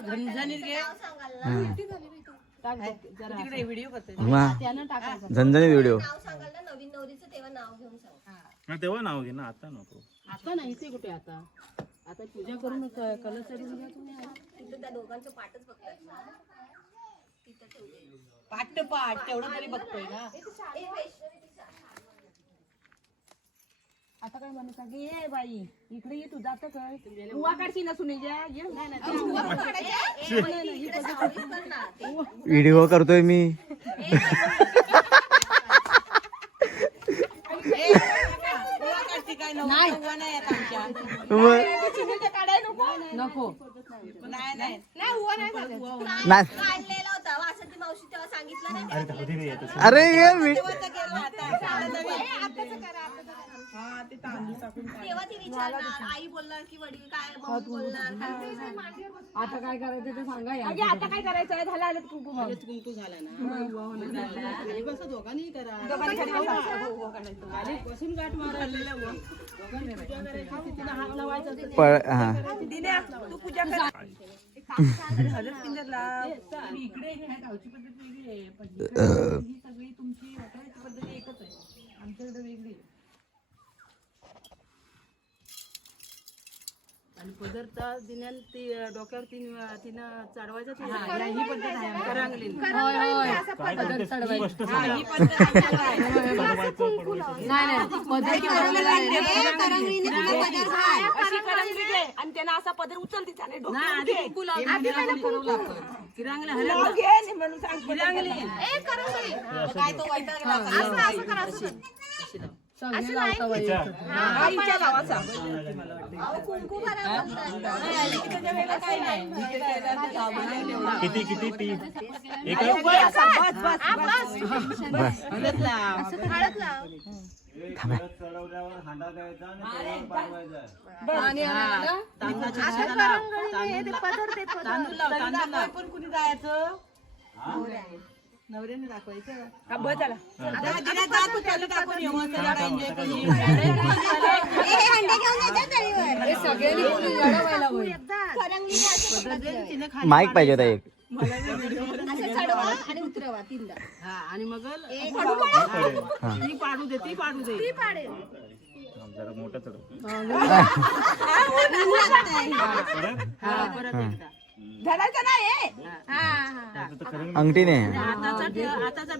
झणझणीत घे. तिकडे व्हिडिओ करते. झणझणीत व्हिडिओ. नवीन नवरीचं तेव्हा नाव घेऊन सांग. तेव्हा नाव घे ना, आता नको. आता नाही ते कुठे आता पूजा करून कलश चढून घ्या तुम्ही. तिथं त्या दोघांचं पाठच बघतात ना. तिथं ठेवले पाठ तेवढं तरी बघतोय ना. आता काय म्हणायचं की ए बाई इकडे ये, तू जात काय उवा काढती ना सुनीजा. व्हिडिओ करतोय मी. नको वासंती मावशी तेव्हा सांगितलं नाही. अरे तेव्हा ती विचारणार आई बोलणार की वडील काय बोलणार. आता काय करायचं ते सांगा. आता काय करायचं झालं आलं कुंकू झाला ना. दोघांनी करा. बसून गाठ मारायला हात लावायचा. तू पूजा कर. हळद पिंजर लाव. इकडे गावची पद्धत वेगळी आहे. ही सगळी तुमची पद्धत एकच आहे, आमच्याकडे वेगळी. आणि पदरचा दिन्यान ती डोक्यावर तिनं चढवायचं. ही पद्धत आहे करांगली. पदर चढवायचं ही पद्धत आणि त्यांना असा पदर उचलते काय तो किती किती ती हांडा द्यायचा आणि पण कुणी जायचं. नवऱ्याने दाखवायचं. माईक पाहिजे होता एक. आणि उतरवा तीनदा. आणि मग पाडू दे ती पाडू दे. जरा मोठा चढव. परत एकदा धरायचं नाही. अंगठीने आताचा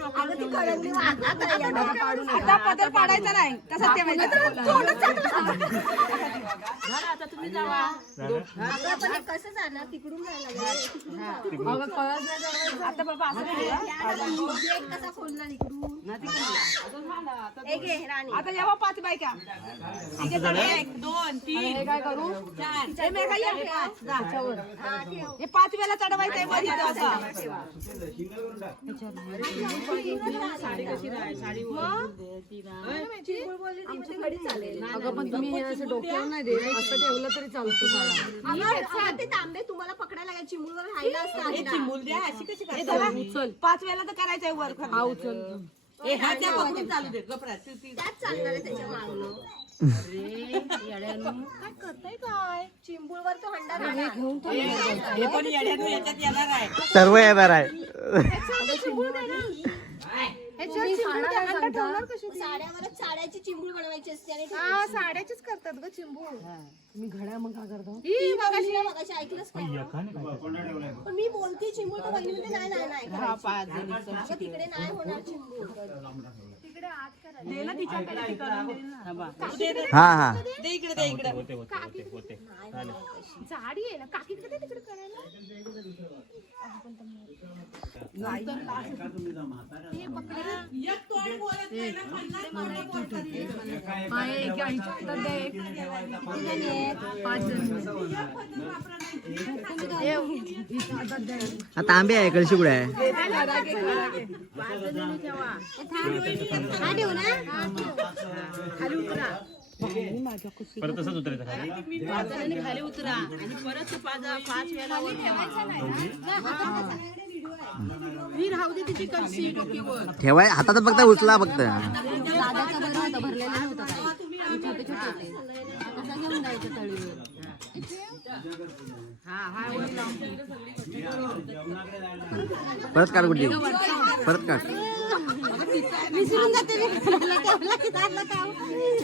आता पदर पाडायचा नाही. तसं आता तुम्ही जावा. कसं जाणार तिकडून जायला. आता बाबा कसा खोलला इकडून. आता जेव्हा 5 बायका 1 2 3 काय करू 4 हे 5 वेळा चढवायचं आहे. अगं पण तुम्ही डोक्यावर नाही दे. असं ठेवलं तरी चालतं. ते तांबे तुम्हाला पकडायला लागेल. चिमूळवर राहिला असतं. चिमूल द्या. अशी कशी करायची. 5 वेळा तर करायचंय वर खाली. उचल चालू दे. त्याच चालणार आहे त्याच्या मागणं. काय करताय काय. चिंबूळवर तो हंडा हे पण येड्यानं याच्यात येणार आहे. सर्व येणार आहे. साड्यावरच साड्याची चिंबूळ बनवायची असते. आणि साड्याचीच करतात ग चिंबूळ. मी घड्या मग काय करतो. मगाशी ऐकलंच काय. पण मी बोलते चिंबूळ तर बहिणी म्हणते नाही नाही नाही करायची. तिकडे नाही होणार चिंबूळ. तिकडे आत करा. दे ना तिच्याकडे हा हा दे इकडे दे इकडे. जाडी आहे ना काकी तिकडे करायला. आता आंबे आहे. कळशी कुठे आहे. परत तसंच उतरायचं खाली. खाली उतरा आणि परत 5 वेळा वर राहू दे. तिची कळशी डोक्यावर ठेवाय हातात फक्त उचला फक्त. भरलेलं नव्हतं. छोटे छोटे होते. कसं घेऊन जायचं तळीवर. परत काढ गुड्डी परत काढ. विसरून जाते मी करायला, ठेवला की झालं काम.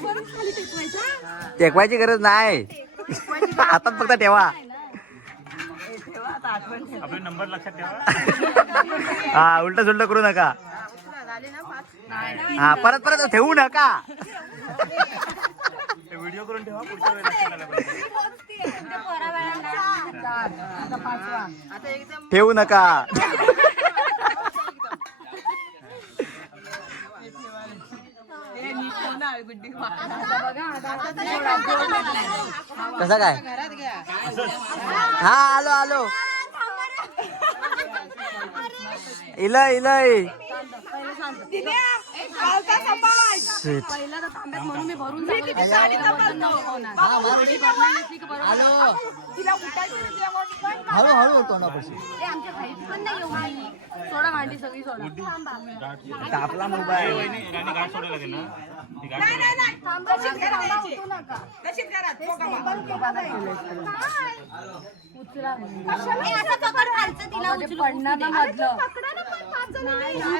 परत खाली टेकवायचा. टेकवायची गरज नाही हातात फक्त ठेवा. आपले नंबर लक्षात ठेवा. हा उलट सुलट करू नका. हा परत परत ठेवू नका. व्हिडिओ करून ठेवा पुढच्या वेळेस लक्षात आलं पाहिजे. ठेवू नका. कसं काय हा आलो आलो इलय इलय Shit. म्हणून मी भरून आलो हळू हळू होतो ना कशी आमच्या खाईत पण नाही एवढी. सोडा भांडी सगळी सोडा. आपला मोबाईल राणी गाठ सोडायला लागेल ना ती गाठ असं पकड खालचं तिला पडणार ना मधलं.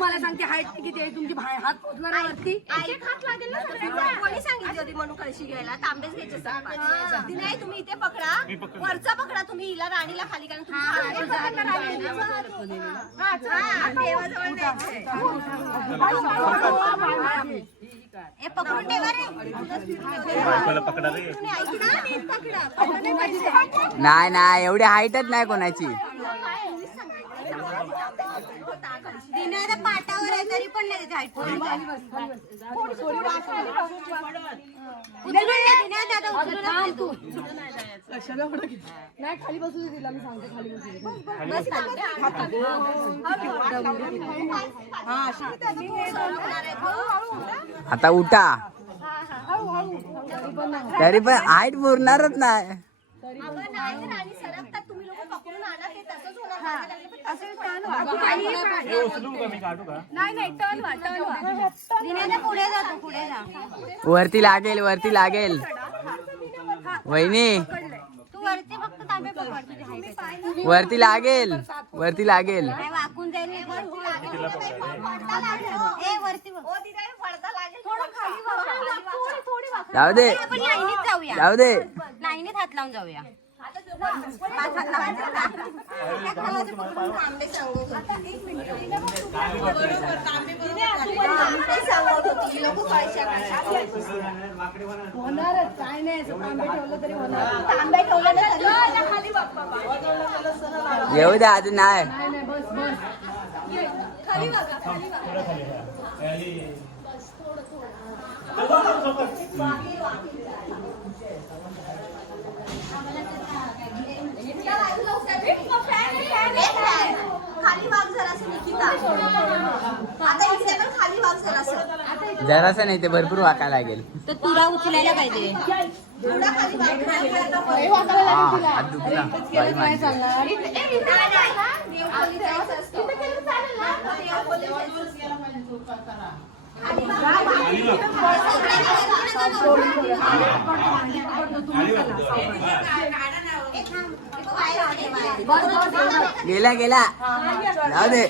मला सांगते हाईट किती आहे तुमची हात पोचणार वरती. कोणी सांगितली होती म्हणून कळशी घ्यायला तांबेच घ्यायचे ती नाही तुम्ही इथे पकडा वरचा पकडा तुम्ही हिला राणीला खाली कारण हे पकडून ठेवा रे बायकोला पकडा रे. ऐक ना नीट पकडा. नाही नाही एवढी हाईटच नाही कोणाची. दिना पाटावर आहे तरी पण नाही हाईट. खाली बसू दे तिला मी सांगते खाली आता उठा तरी पण हाईट पुरणारच नाही. हे उचलू का मी काढू का? पुढे जा तू पुढे जा. वरती लागेल वरती लागेल वहिनी तू वरती फक्त तांबे पकड तुझी height आहे. वरती लागेल वरती लागेल. नाही वाकून जाईल नाही, वरती लागेल. ए वरती बघ. थोडं खाली वाक. थोडी वाक. जाऊ दे आपण लाईनीत जाऊया. जाऊ दे. लाईनीत हात लावून जाऊया. हात लावायचा. तांबे सांगत होती. एक मिनिट. तांबे सांगत होती. लोक कळशा होणारच काय नाही तांबे ठेवलं तरी होणार. तांबे ठेवलं तरी खाली वाक बाबा. येऊ दे अजून नाही. खाली वाका खाली वाका. खाली वाग जरासं निकिता. आता इथे पण खाली वाग जरासं. जरासं नाही ते भरपूर वाकायला लागेल. तर तुला उचलायला पाहिजे. थोडा खाली वाग. हा हात दुखला बाई माझी. गेला गेला जाऊ दे.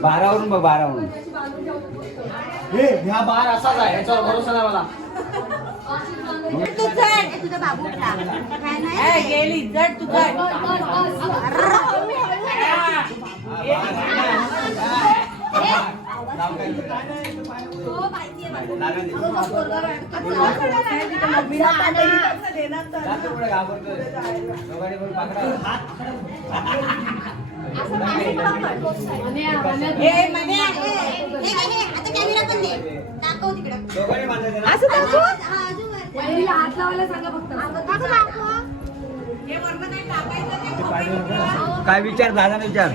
बारावरून बघ बारावरून. ह्या बार असाच आहे याच्यावर भरोसा नाही मला. तू चढ. तुझा बाबू उठला. काय नाही गेली जड तू कॅमेरा पण दे. दाखव तिकडं. असं दाखव. हात लावायला सांगा फक्त. हे वरनं काही टाकायचं ते खोबरं. काय विचार दादा विचार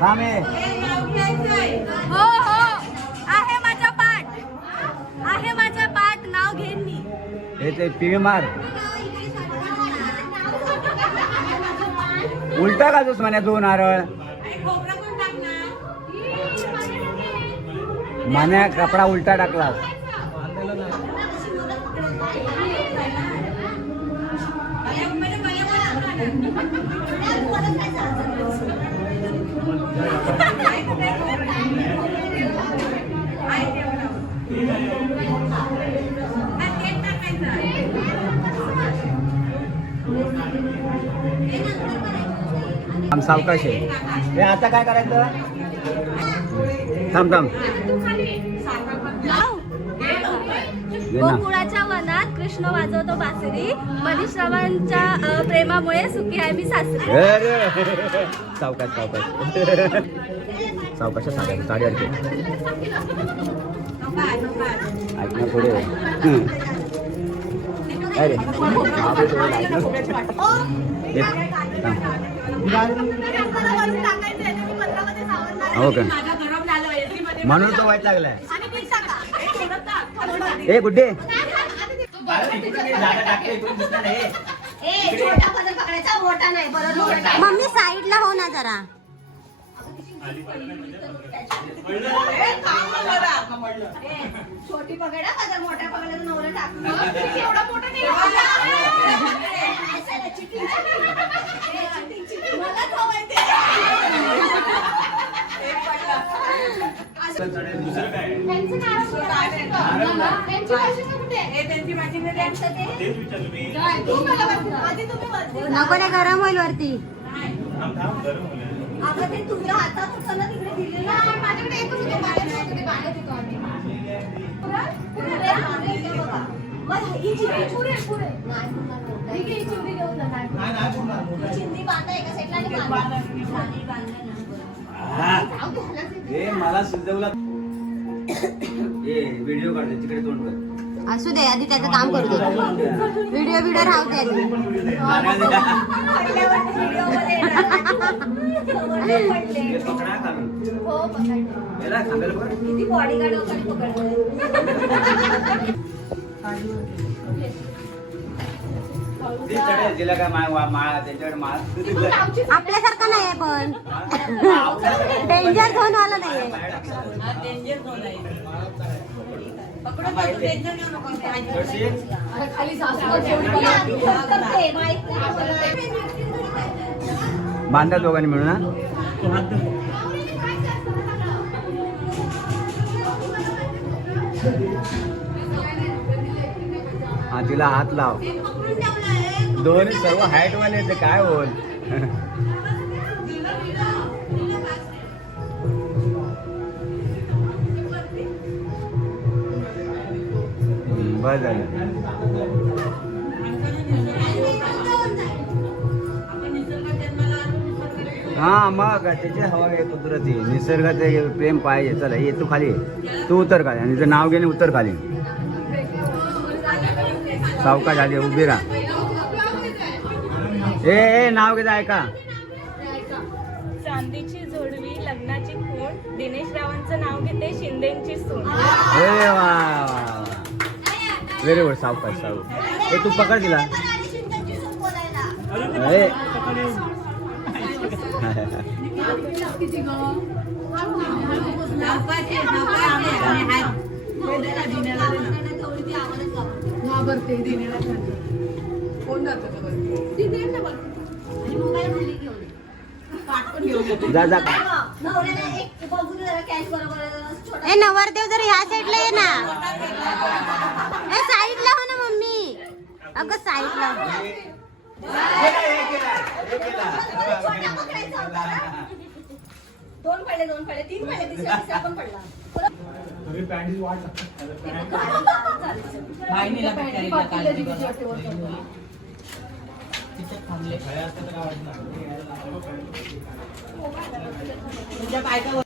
थांब हे. हे नाव घ्यायचंय. हो हो आहे माझा पाठ आहे माझा पाठ नाव घेईन मी हे ते पिवी मार उलटा घालतोस म्हणे 2 नारळ आणि खोबरं पण टाकणार. म्हणे कपडा उलटा टाकला थांब सावकाश आहे हे आता काय करायचं थांब थांब घे ना. गोकुळाच्या वनात कृष्ण वाजवतो बासरी मनीषरावांच्या प्रेमामुळे सुखी आहे मी सासरी अरे सावकाश सावकाश सावकाश सांगायचं साडी अडके ऐकणं थोडे अरे बापरे, थोडं ऐकणं. हो का म्हणून तो वाईट लागलाय ए गुड्डे मम्मी साईडला हो ना जरा छोटी पगडा माझ्या मोठ्या पगड्याचा नवरा टाकून एवढा मोठा नाही नको ना गरम होईल वरती अगं ते तुझ्या हातात होतं ना तिकडे दिलेलं माझ्याकडे एकच होतं मला सुचवला व्हिडिओ काढते तिकडे तोंड कर असू दे आधी त्याचं काम करू दे व्हिडिओ राहू दे पकडा खालून याला सांगायला बघ किती बॉडीगार्ड वगैरे दिला का त्यांच्याकडे माळ आपल्यासारखं नाही पण डेंजर झोन वाला नाहीये बांधा दोघांनी मिळून ना हा तिला हात लाव दोन्ही सर्व हाईट वाले ते काय होल बस झालं हा मग त्याची हवा आहे कुदरती निसर्गाचे प्रेम पाहिजे चला ये तू खाली तू उतर खाली आणि जर नाव घेणे उतर खाली सावकाश आली उभी राहा ए नाव घेता ऐका चांदीची जोडवी लग्नाची खूण दिनेश रावांचं नाव घेते शिंदेची सून ए वा व्हेरी गुड सावकाश सावकाश ए तू पकड दिला ए जा जा नवरदेव जर ह्या साईडला ये ना साईडला हो ना मम्मी अगं साईडला दोन पडले 3 पडले तिसरा पण पडला तुझ्या बायका